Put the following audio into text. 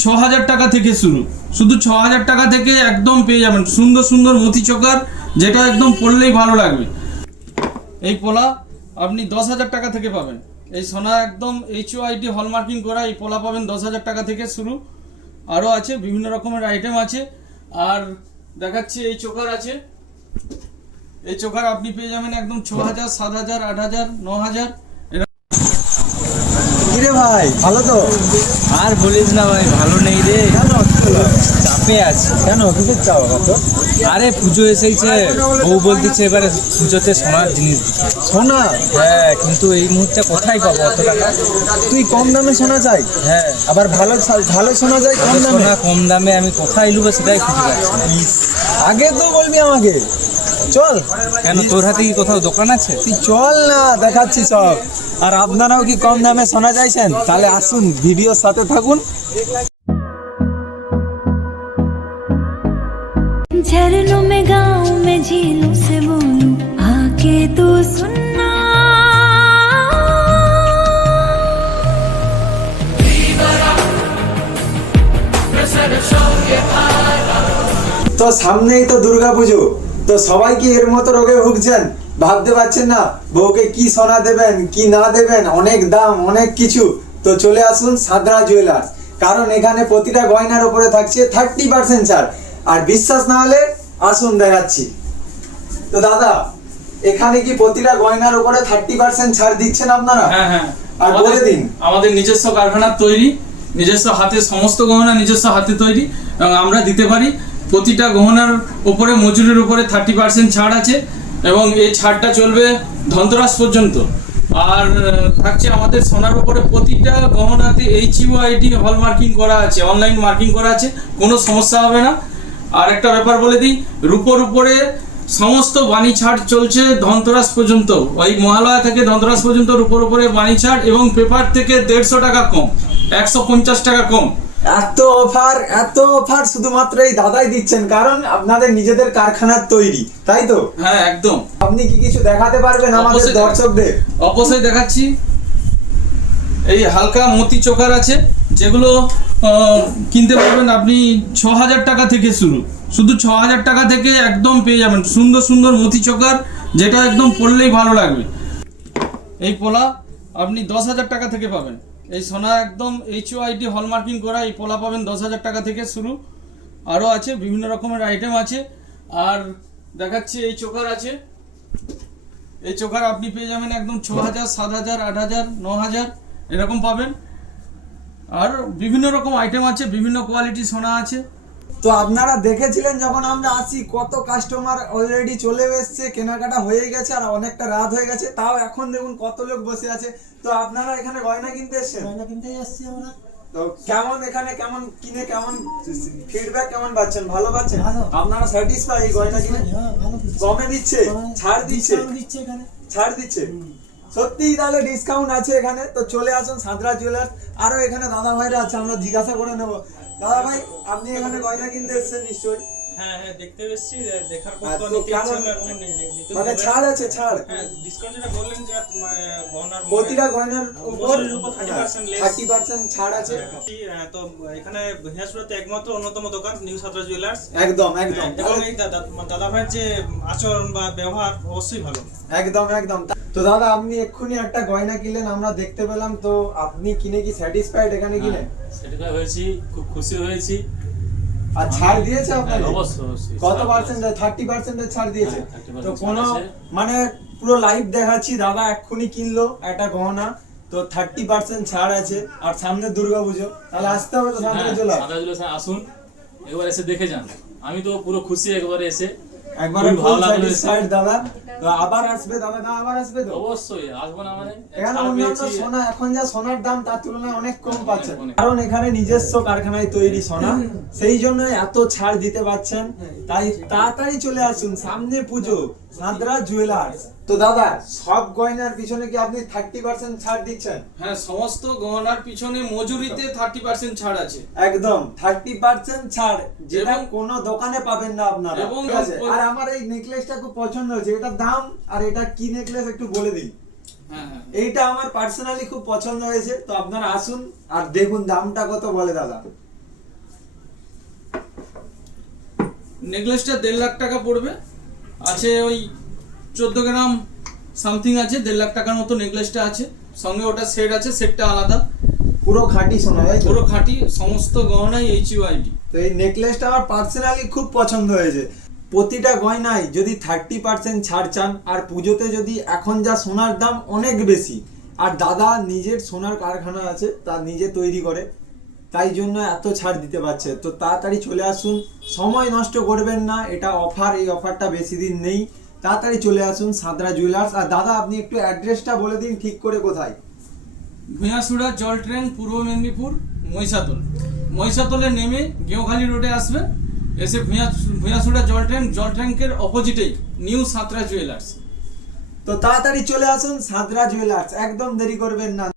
৬,০০০ টাকা থেকে শুরু, শুধু ৬,০০০ টাকা থেকে একদম পেয়ে যাবেন সুন্দর সুন্দর মতি চোকার, যেটা একদম পরলেই ভালো লাগবে। এই পোলা আপনি ১০,০০০ টাকা থেকে পাবেন। এই সোনা একদম HOID হলমার্কিং করা এই পোলা পাবেন ১০,০০০ টাকা থেকে শুরু। আরও আছে, বিভিন্ন রকমের আইটেম আছে। আর দেখাচ্ছি এই চোকার আছে, এই চোকার আপনি পেয়ে যাবেন একদম ৬,০০০, ৭,০০০, ৮,০০০, ৯,০০০। কিরে ভাই, ভালো তো? আর বলিস না ভাই, ভালো নেই রে। কেন চাপে আছি। কেন কিসের চাও তো? আরে পুজো এসেছে, বউ বলতেছে এবারে পুজোতে সোনার জিনিস দিতে। সোনা? হ্যাঁ, কিন্তু এই মুহূর্তে কোথায় পাবো অত টাকা? তুই কম দামে সোনা চাই? হ্যাঁ, আবার ভালো ভালো সোনা চাই কম দামে? সোনা কম দামে আমি কোথায় লুবো সেটাই খুঁজে পাচ্ছি না। আগে তো বলবি আমাকে। চল। কেন, তোর হাতে কি কোথাও দোকান আছে? তুই চল না, দেখাচ্ছি সব। আর আপনারাও কি কম দামে সোনা চাইছেন? তাহলে আসুন, ভিডিওর সাথে থাকুন। झरनों में गाँव में झीलों से बोलूं आके तो सुनना। তো সামনেই তো দুর্গা পুজো, তো সবাই কি এর মতো রোগে ভুগছেন? ভাবতে পারছেন না বউকে কি সোনা দেবেন কি না দেবেন, অনেক দাম অনেক কিছু। তো চলে আসুন সাদরা জুয়েলার্স, কারণ এখানে প্রতিটা গয়নার উপরে থাকছে 30% ছাড়। আর বিশ্বাস না হলে আসুন দেখাচ্ছি। তো দাদা, এখানে কি প্রতিটা গয়নার উপরে 30% ছাড় দিচ্ছেন আপনারা? হ্যাঁ হ্যাঁ, আর বলে দিন। আমাদের নিজস্ব কারখানার তৈরি, নিজস্ব হাতে সমস্ত গহনা নিজস্ব হাতে তৈরি, এবং আমরা দিতে পারি। প্রতিটা গহনার উপরে মজুরির উপরে 30% ছাড় আছে, এবং এই ছাড়টা চলবে ধনতেরাস পর্যন্ত। আর থাকছে আমাদের সোনার উপরে প্রতিটা গহনাতে HUID হল মার্কিং করা আছে, অনলাইন মার্কিং করা আছে, কোনো সমস্যা হবে না। আর একটা ব্যাপার বলে দিই, রূপোর উপরে সমস্ত বাণী ছাড় চলছে ধনতেরাস পর্যন্ত। ওই মহালয়া থেকে ধনতেরাস পর্যন্ত রূপোর উপরে বাণী ছাড়, এবং পেপার থেকে 150 টাকা কম, 150 টাকা কম। এত অফার শুধুমাত্র এই দাদাই দিচ্ছেন, কারণ আপনাদের নিজেদের কারখানার তৈরি, তাই তো? হ্যাঁ একদম। আপনি কি কিছু দেখাতে পারবেন আমাদের দর্শকদের? অবশ্যই দেখাচ্ছি। এই হালকা মতি চোকার আছে, যেগুলো কিনতে পারবেন আপনি ৬,০০০ টাকা থেকে শুরু, শুধু ৬,০০০ টাকা থেকে একদম পেয়ে যাবেন সুন্দর সুন্দর মতি চোকার, যেটা একদম পরলেই ভালো লাগবে। এই পোলা আপনি ১০,০০০ টাকা থেকে পাবেন। এই সোনা একদম HOID হলমার্কিং করা এই পোলা পাবেন ১০,০০০ টাকা থেকে শুরু। আরও আছে, বিভিন্ন রকমের আইটেম আছে। আর দেখাচ্ছি এই চোকার আছে, এই চোকার আপনি পেয়ে যাবেন একদম ৬,০০০, ৭,০০০, ৮,০০০, ৯,০০০ এরকম পাবেন। আর বিভিন্ন রকম আইটেম আছে, বিভিন্ন কোয়ালিটি সোনা আছে। তো আপনারা দেখেছিলেন যখন আমরা আসি, কত কাস্টমার অলরেডি চলে এসেছে, কেনাকাটা হয়ে গেছে, আর অনেকটা রাত হয়ে গেছে, তাও এখন দেখুন কত লোক বসে আছে। তো আপনারা এখানে গয়না কিনতে এসেছেন? গয়না কিনতেই এসেছি আমরা। তো কেমন এখানে কেমন কিনে কেমন ফিডব্যাক কেমন পাচ্ছেন? ভালো পাচ্ছেন? ভালো। আপনারা স্যাটিসফাই এই গয়না কিনে? হ্যাঁ, ভালো দিচ্ছে। কমে দিচ্ছে, ছাড় দিচ্ছে, ডিসকাউন্ট দিচ্ছে এখানে। ছাড় দিচ্ছে। সত্যিই তাহলে ডিসকাউন্ট আছে এখানে। তো চলে আসুন সাদরা জুয়েলার্স। আরো এখানে দাদা ভাইরা আছে, আমরা জিজ্ঞাসা করে নেব। দাদা ভাই, আপনি এখানে গয়না কিনতে এসেছেন নিশ্চয়ই? হ্যাঁ হ্যাঁ, দেখতে এসেছি, দেখার পর আর তো তো নিতে ইচ্ছা কেমন হলো, এখন নিতে মানে হবে। ছাড় আছে? ছাড় হ্যাঁ, ডিসকাউন্ট যেটা বললেন যে গহনার প্রতিটা গয়নার উপর মজুরির উপর 30% less। 30% ছাড় আছে। তো এখানে হেয়াসুরাতে একমাত্র অন্যতম দোকান নিউ সাদরা জুয়েলার্স। একদম একদম এবং এই দাদা ভাইয়ের যে আচরণ বা ব্যবহার অবশ্যই ভালো। একদম একদম। তো দাদা, আপনি এক্ষুনি একটা গয়না কিনলেন, আমরা দেখতে পেলাম। তো আপনি কিনে কি স্যাটিসফাইড এখানে কিনে? সেটা হয়েছি, খুব খুশি হয়েছি। আর ছাড় দিয়েছে আপনাকে? অবশ্যই অবশ্যই। কত পার্সেন্ট? 30% ছাড় দিয়েছে। হ্যাঁ, 30% তো ছাড় কোনো আছে। মানে পুরো লাইভ দেখাচ্ছি, দাদা এক্ষুনি কিনলো একটা গহনা, তো 30% ছাড় আছে। আর সামনে দুর্গাপুজো, তাহলে আসতে হবে তো সামনে চলে। সাদরা জুয়েলার্স আসুন, একবার এসে দেখে যান। আমি তো পুরো খুশি একবারে এসে, একবারে খুবই ভালো লাগলো এসে। স্যাটিসফাইড দাদা। তো আবার আসবে দাদা? না, আবার আসবে তো? অবশ্যই আসবো না মানে। এখানে ছাড় অন্যান্য পেয়েছি। সোনা, এখন যা সোনার দাম তার তুলনায় অনেক কম পাচ্ছেন, অনেক। কারণ এখানে নিজস্ব কারখানায় তৈরি সোনা, সেই জন্য এত ছাড় দিতে পারছেন। তাই তাড়াতাড়ি চলে আসুন, সামনে পুজো, সাদরা জুয়েলার্স। তো দাদা, সব গয়নার পিছনে কি আপনি 30% ছাড় দিচ্ছেন? হ্যাঁ, সমস্ত গহনার পিছনে মজুরিতে 30% ছাড় আছে। একদম 30% ছাড়, যেটা এবং কোনো দোকানে পাবেন না আপনারা। এবং ঠিক আছে? আর আমার এই নেকলেসটা খুব পছন্দ হয়েছে। এটার দাম আর এটা কি নেকলেস একটু বলে দিই। হ্যাঁ হ্যাঁ, এইটা আমার পার্সোনালি খুব পছন্দ হয়েছে। তো আপনারা আসুন আর দেখুন দামটা কত বলে দাদা। নেকলেসটা 1.5 লাখ টাকা পড়বে, আছে ওই 14 গ্রাম সামথিং আছে, 1.5 লাখ টাকার মতো নেকলেসটা আছে, সঙ্গে ওটা সেট আছে, সেটটা আলাদা, পুরো খাঁটি সোনা, তাই তো? পুরো খাঁটি, সমস্ত গহনাই HUID। তো এই নেকলেসটা আমার পার্সোনালি খুব পছন্দ হয়েছে। প্রতিটা গয়নায় যদি 30% ছাড় চান, আর পুজোতে যদি এখন যা সোনার দাম অনেক বেশি, আর দাদা নিজের সোনার কারখানা আছে, তা নিজে তৈরি করে, তাই জন্য এত ছাড় দিতে পারছে। তো তাড়াতাড়ি চলে আসুন, সময় নষ্ট করবেন না, এটা অফার, এই অফারটা বেশি দিন নেই। তাড়াতাড়ি চলে আসুন সাঁতরা জুয়েলার্স। আর দাদা আপনি একটু অ্যাড্রেসটা বলে দিন ঠিক করে কোথায়। ভূঁয়াসুড়া জল ট্রেন, পূর্ব মেদিনীপুর, মহিষাদল। মহিষাদলে নেমে গেওখালি রোডে আসবেন, এসে ভূঁয়াসুড়া জল ট্যাঙ্কের অপোজিটেই নিউ সাঁতরা জুয়েলার্স। তো তাড়াতাড়ি চলে আসুন সাঁতরা জুয়েলার্স, একদম দেরি করবেন না।